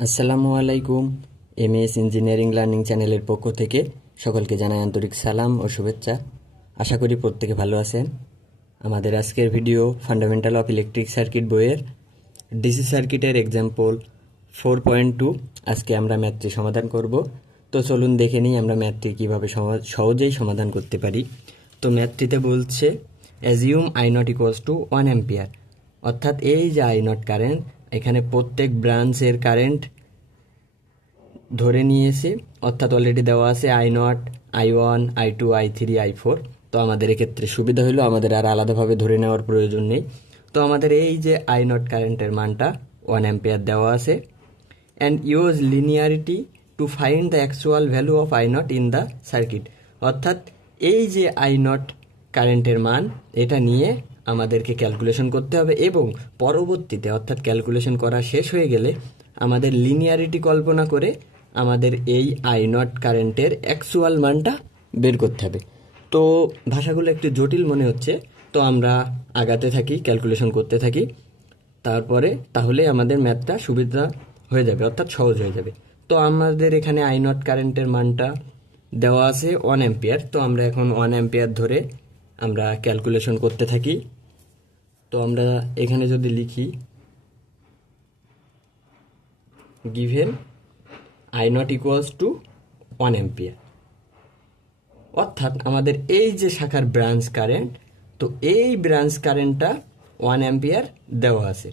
আসসালামু আলাইকুম। MS engineering learning চ্যানেলের পক্ষ থেকে সকলকে জানাই আন্তরিক সালাম ও শুভেচ্ছা। আশা করি প্রত্যেকে ভালো আছেন। আমাদের আজকের video fundamental of electric circuit বইয়ের ডিসি সার্কিটের এক্সাম্পল 4.2। আজকে আমরা ম্যাথটি সমাধান করব। তো চলুন দেখে নিই আমরা ম্যাথটি কীভাবে সহজেই সমাধান করতে পারি। তো ম্যাথটিতে বলছে assume I not equals to 1 ampere, অর্থাৎ এই যে আই নট কারেন্ট, এখানে প্রত্যেক ব্রাঞ্চের কারেন্ট ধরে নিয়েছে, অর্থাৎ অলরেডি দেওয়া আছে I0, I1, I2, I3, I4। তো আমাদের এক্ষেত্রে সুবিধা হলো আমাদের আর আলাদাভাবে ধরে নেওয়ার প্রয়োজন নেই। তো আমাদের এই যে I0 কারেন্টের মানটা 1 অ্যাম্পিয়ার দেওয়া আছে। And use linearity to find the actual value of I0 in the circuit, অর্থাৎ এই যে I0 কারেন্টের মান, এটা নিয়ে আমাদেরকে ক্যালকুলেশন করতে হবে এবং পরবর্তীতে অর্থাৎ ক্যালকুলেশন করা শেষ হয়ে গেলে আমাদের লিনিয়ারিটি কল্পনা করে আমাদের এই I0 কারেন্টের অ্যাকচুয়াল মানটা বের করতে হবে। তো ভাষাগুলো একটু জটিল মনে হচ্ছে, তো আমরা আগাতে থাকি, ক্যালকুলেশন করতে থাকি, তারপরে তাহলে আমাদের ম্যাথটা সুবিধা হয়ে যাবে, অর্থাৎ সহজ হয়ে যাবে। তো আমাদের এখানে I0 কারেন্টের মানটা দেওয়া আছে 1 অ্যাম্পিয়ার। তো আমরা এখন 1 অ্যাম্পিয়ার ধরে আমরা ক্যালকুলেশন করতে থাকি। তো আমরা এখানে যদি লিখি given I0 equals to 1 ampere, অর্থাৎ আমাদের এই যে শাখার ব্রাঞ্চ কারেন্ট, তো এই ব্রাঞ্চ কারেন্টটা 1 অ্যাম্পিয়ার দেওয়া আছে।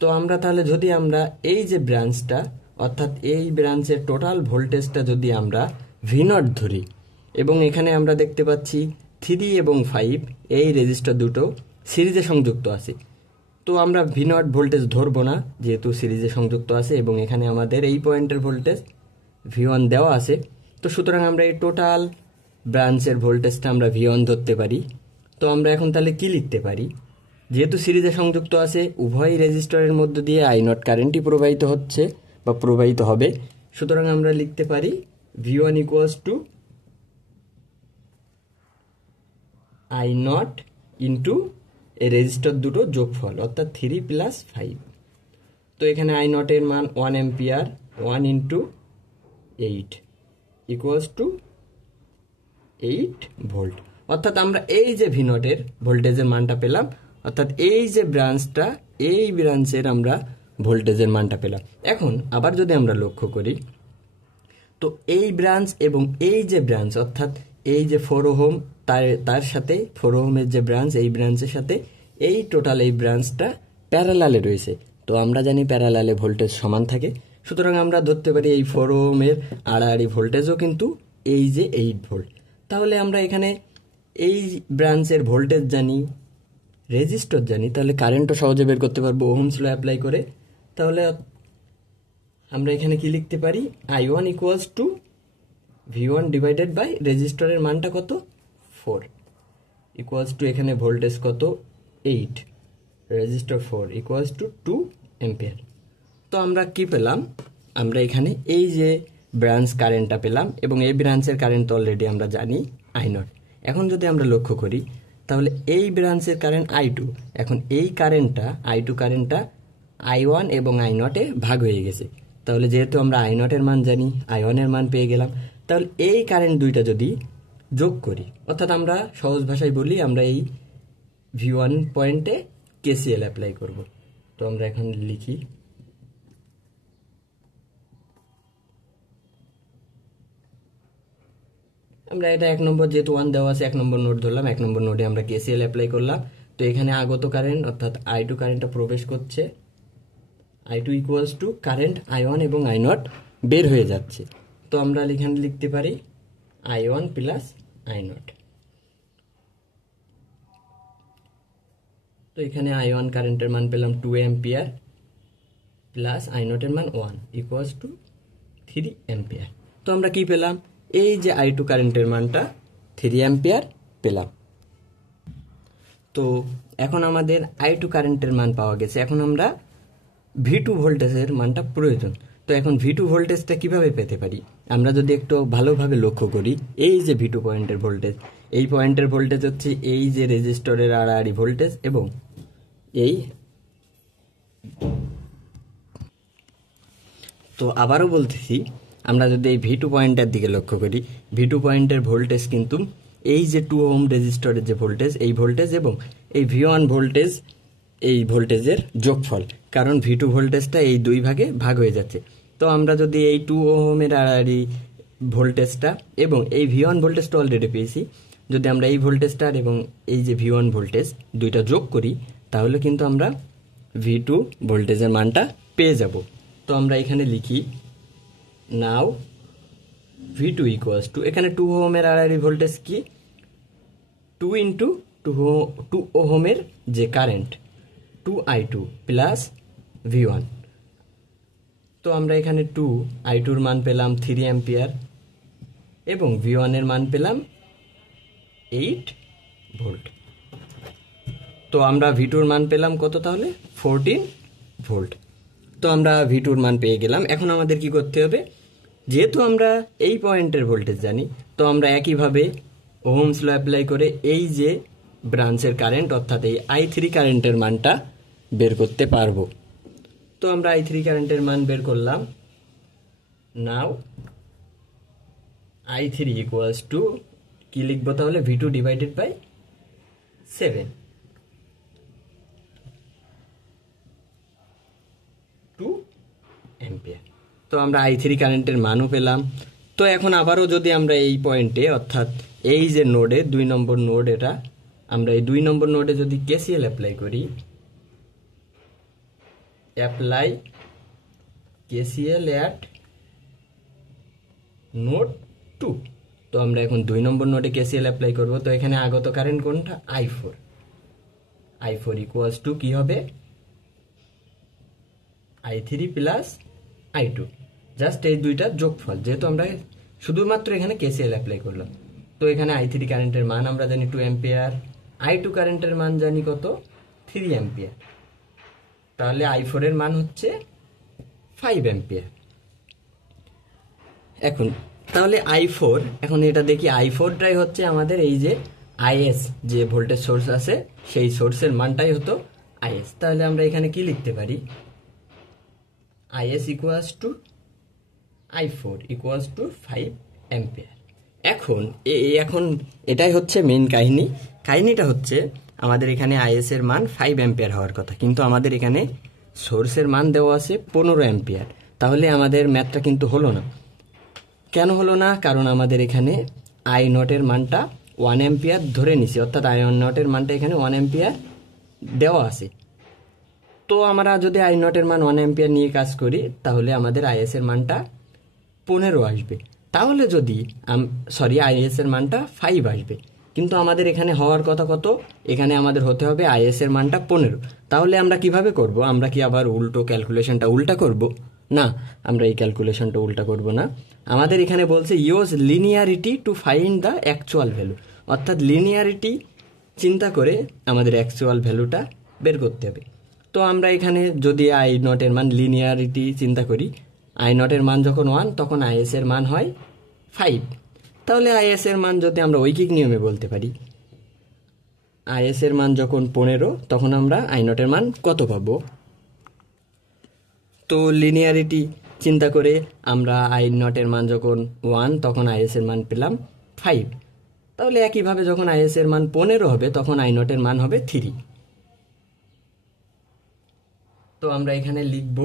তো আমরা তাহলে যদি আমরা এই যে ব্রাঞ্চটা অর্থাৎ এই ব্রাঞ্চের টোটাল ভোল্টেজটা যদি আমরা V0 ধরি, এবং এখানে আমরা দেখতে পাচ্ছি 3 এবং 5 এই রেজিস্টার দুটো সিরিজে সংযুক্ত আছে। তো আমরা V0 ভোল্টেজ ধরবো না, যেহেতু সিরিজে সংযুক্ত আছে এবং এখানে আমাদের এই পয়েন্টের ভোল্টেজ V1 দেওয়া আছে। তো সুতরাং আমরা এই টোটাল ব্রাঞ্চের ভোল্টেজটা আমরা V1 ধরতে পারি। তো আমরা এখন তাহলে কি লিখতে পারি, যেহেতু সিরিজে সংযুক্ত আছে উভয় রেজিস্টরের মধ্য দিয়ে I0 কারেন্টই প্রবাহিত হচ্ছে বা প্রবাহিত হবে, সুতরাং আমরা লিখতে পারি V1 equals to I0 into এই রেজিস্টার দুটো যোগফল, অর্থাৎ 3 প্লাস 5। তো এখানে I0 এর মান 1 ampere, 1 into 8 equals to 8 volt. অর্থাৎ আমরা এই যে V0 এর ভোল্টেজের মানটা পেলাম, অর্থাৎ এই যে ব্রাঞ্চটা, এই ব্রাঞ্চের আমরা ভোল্টেজের মানটা পেলাম। এখন আবার যদি আমরা লক্ষ্য করি, তো এই ব্রাঞ্চ এবং এই যে ব্রাঞ্চ অর্থাৎ এই যে 4 ওহম, তার সাথে 4 ওহমের যে ব্রাঞ্চ, এই ব্রাঞ্চের সাথে এই টোটাল এই ব্রাঞ্চটা প্যারালালে রয়েছে। তো আমরা জানি প্যারালালে ভোল্টেজ সমান থাকে, সুতরাং আমরা ধরতে পারি এই 4 ওহমের আড়াআড়ি ভোল্টেজও কিন্তু এই যে 8 ভোল্ট। তাহলে আমরা এখানে এই ব্রাঞ্চের ভোল্টেজ জানি, রেজিস্টর জানি, তাহলে কারেন্টও সহজে বের করতে পারবো ওহমস ল অ্যাপ্লাই করে। তাহলে আমরা এখানে কি লিখতে পারি, I1 equals to V1 divided by রেজিস্টরের মানটা কত 4 ইকুয়ালস টু এখানে ভোল্টেজ কত 8, রেজিস্টর 4 ইকুয়ালস টু 2 অ্যাম্পিয়ার। তো আমরা কি পেলাম, আমরা এখানে এই যে ব্রাঞ্চ কারেন্টটা পেলাম এবং এই ব্রাঞ্চের কারেন্ট অলরেডি আমরা জানি I0। এখন যদি আমরা লক্ষ্য করি তাহলে এই ব্রাঞ্চের কারেন্ট I2, এখন এই কারেন্টটা I2 কারেন্টটা I1 এবং I0 এ ভাগ হয়ে গেছে। তাহলে যেহেতু আমরা I0 এর মান জানি, I1 এর মান পেয়ে গেলাম, তাহলে এই কারেন্ট দুইটা যদি যোগ করি, অর্থাৎ আমরা সহজ ভাষায় বলি আমরা এই V1 পয়েন্টে KCL অ্যাপ্লাই করব। তো আমরা এখন লিখি আমরা এটা 1 নম্বর, যেহেতু 1 দেওয়া আছে 1 নম্বর নোড ধরলাম, 1 নম্বর নোডে আমরা KCL অ্যাপ্লাই করলাম। তো এখানে আগত কারেন্ট অর্থাৎ I2 কারেন্টটা প্রবেশ করছে, I2 equals to current I1 এবং I0 বের হয়ে যাচ্ছে। তো আমরা এখানে লিখতে পারি I1 প্লাস I0। তো এখানে I1 কারেন্টের মান পেলাম 2 অ্যাম্পিয়ার প্লাস I0 এর মান 1 ইকুয়ালস টু 3 অ্যাম্পিয়ার। তো আমরা কি পেলাম, এই যে I2 কারেন্টের মানটা 3 অ্যাম্পিয়ার পেলাম। তো এখন আমাদের I2 কারেন্টের মান পাওয়া গেছে, এখন আমরা V2 ভোল্টেজের মানটা প্রয়োজন। তো এখন V2 ভোল্টেজটা কিভাবে পেতে পারি, আমরা যদি একটু ভালোভাবে লক্ষ্য করি, এই যে V2 পয়েন্টের ভোল্টেজ, এই পয়েন্টের ভোল্টেজ হচ্ছে এই যে রেজিস্টরের আড়াআড়ি ভোল্টেজ এবং এই তো আবারও বলতেছি, আমরা যদি এই ভি টু পয়েন্টের দিকে লক্ষ্য করি, ভি টু পয়েন্টের ভোল্টেজ কিন্তু এই যে 2 ওহম রেজিস্টরের যে ভোল্টেজ, এই ভোল্টেজ এবং এই ভি1 ভোল্টেজ, এই ভোল্টেজের যোগফল, কারণ ভি টু ভোল্টেজটা এই দুই ভাগে ভাগ হয়ে যাচ্ছে। তো আমরা যদি এই 2 ওহমের আড়াআড়ি ভোল্টেজটা এবং এই ভি1 ভোল্টেজটা অলরেডি পেয়েছি, যদি আমরা এই ভোল্টেজটার এবং এই যে ভি1 ভোল্টেজ দুইটা যোগ করি, তাহলে কিন্তু আমরা ভি টু ভোল্টেজের মানটা পেয়ে যাব। তো আমরা এখানে লিখি নাও ভি টু ইকুয়ালস টু, এখানে 2 ওহমের আড়াআড়ি ভোল্টেজ কি, 2 ইন্টু 2 ওহমের যে কারেন্ট 2i2 প্লাস ভি1। তো আমরা এখানে 2i2 মান পেলাম 3 অ্যাম্পিয়ার এবং ভি1 এর মান পেলাম 8 ভোল্ট। তো আমরা ভি2 মান পেলাম কত, তাহলে 14 ভোল্ট। তো আমরা ভি2 মান পেয়ে গেলাম। এখন আমাদের কি করতে হবে, যেহেতু আমরা এই পয়েন্টের ভোল্টেজ জানি, তো আমরা একইভাবে ওহমস ল অ্যাপ্লাই করে এই যে ব্রাঞ্চের কারেন্ট অর্থাৎ এই i3 কারেন্টের মানটা বের করতে পারবো। তো আমরা i3 কারেন্টের মান বের করলাম। নাও i3 ইকুয়ালস টু কি লিখবো, তাহলে v2 ডিভাইডেড বাই 7, 2 অ্যাম্পিয়ার। তো আমরা i3 কারেন্টের মানও পেলাম। তো এখন আবারও যদি আমরা এই পয়েন্টে অর্থাৎ এই যে নোডে 2 নম্বর নোড, এটা আমরা এই 2 নম্বর নোডে যদি কেসিএল অ্যাপ্লাই করি, অ্যাপ্লাই কেসিএল অ্যাট নোড 2, তো আমরা এখন 2 নম্বর নোডে কেসিএল অ্যাপ্লাই করব। তো এখানে আগত কারেন্ট কোনটা, i4 ইকুয়ালস টু কি হবে, i3 প্লাস i2, জাস্ট এই দুইটা যোগফল, যেহেতু আমরা শুধুমাত্র এখানে কেসিএল অ্যাপ্লাই করলাম। তো এখানে i3 কারেন্টের মান আমরা জানি 2 অ্যাম্পিয়ার, i2 কারেন্টের মান জানি কত, 3 অ্যাম্পিয়ার, তাহলে i4 এর মান হচ্ছে 5 অ্যাম্পিয়ার। এখন তাহলে i4, এখন এটা দেখি i4টাই হচ্ছে আমাদের এই যে is যে ভোল্টেজ সোর্স আছে, সেই সোর্সের মানটাই হতো is। তাহলে আমরা এখানে কি লিখতে পারি, is equals to i4 equals to 5 ampere. এখন এটাই হচ্ছে মেইন কাহিনীটা হচ্ছে আমাদের এখানে is এর মান 5 অ্যাম্পিয়ার হওয়ার কথা, কিন্তু আমাদের এখানে সোর্সের মান দেওয়া আছে 15 অ্যাম্পিয়ার। তাহলে আমাদের ম্যাথটা কিন্তু হলো না। কেন হলো না, কারণ আমাদের এখানে আই নটের মানটা 1 অ্যাম্পিয়ার ধরে নিছি, অর্থাৎ আই নটের মানটা এখানে 1 অ্যাম্পিয়ার দেওয়া আছে। তো আমরা যদি আই নটের মান 1 অ্যাম্পিয়ার নিয়ে কাজ করি, তাহলে আমাদের আইএস এর মানটা 15 আসবে। তাহলে যদি আইএস এর মানটা 5 আসবে, কিন্তু আমাদের এখানে হওয়ার কথা কত, এখানে আমাদের হতে হবে আইএস এর মানটা 15। তাহলে আমরা কিভাবে করব, আমরা কি আবার ক্যালকুলেশনটা উল্টা করব? না, আমরা এই ক্যালকুলেশনটা উল্টা করব না। আমাদের এখানে বলছে use linearity to find the actual value, অর্থাৎ লিনিয়ারিটি চিন্তা করে আমাদের অ্যাকচুয়াল ভ্যালুটা বের করতে হবে। তো আমরা এখানে যদি আই নটের মান লিনিয়ারিটি চিন্তা করি, আই নটের মান যখন 1 তখন আইএস এর মান হয় 5। তাহলে আইএস এর মান যদি আমরা ঐকিক নিয়মে বলতে পারি, আইএস এর মান যখন 15 তখন আমরা আই নটের মান কত পাবো? তো লিনিয়ারিটি চিন্তা করে আমরা আই নটের মান যখন 1 তখন আইএস এর মান পেলাম 5। তাহলে একইভাবে যখন আইএস এর মান 15 হবে তখন আই নটের মান হবে 3। তো আমরা এখানে লিখব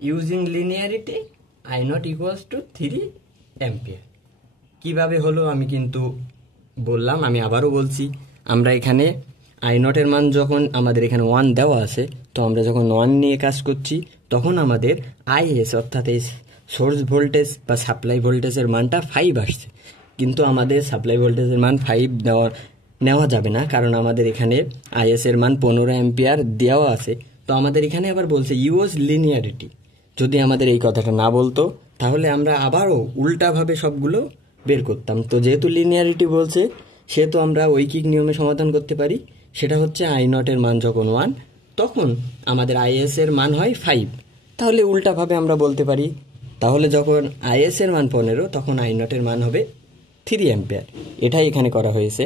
using linearity I not equals to 3 ampere. কিভাবে হলো আমি কিন্তু বললাম, আমি আবারও বলছি, আমরা এখানে আই নটের মান যখন আমাদের এখানে 1 দেওয়া আছে, তো আমরা যখন 1 নিয়ে কাজ করছি তখন আমাদের আইএস অর্থাৎ এই সোর্স ভোল্টেজ বা সাপ্লাই ভোল্টেজের মানটা 5 আসছে, কিন্তু আমাদের সাপ্লাই ভোল্টেজের মান 5 নেওয়া যাবে না, কারণ আমাদের এখানে আইএস এর মান 15 অ্যাম্পিয়ার দেওয়া আছে। তো আমাদের এখানে আবার বলছে ইউজ লিনিয়ারিটি। যদি আমাদের এই কথাটা না বলতো তাহলে আমরা আবারও উল্টাভাবে সবগুলো বের করতাম। তো যেহেতু লিনিয়ারিটি বলছে, সেহেতু আমরা ঐকিক নিয়মে সমাধান করতে পারি। সেটা হচ্ছে আই নটের মান যখন 1 তখন আমাদের আইএস এর মান হয় 5। তাহলে উল্টাভাবে আমরা বলতে পারি, তাহলে যখন আইএস এর মান 15 তখন আই নটের মান হবে 3 অ্যাম্পিয়ার। এটাই এখানে করা হয়েছে।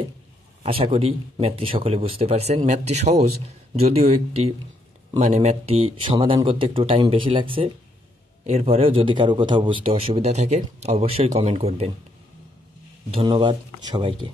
আশা করি ম্যাথটি সকলে বুঝতে পারছেন। ম্যাথটি সহজ, যদিও একটি ম্যাথটি সমাধান করতে একটু টাইম বেশি লাগছে। এরপরেও যদি কারো কোথাও বুঝতে অসুবিধা থাকে অবশ্যই কমেন্ট করবেন। ধন্যবাদ সবাইকে।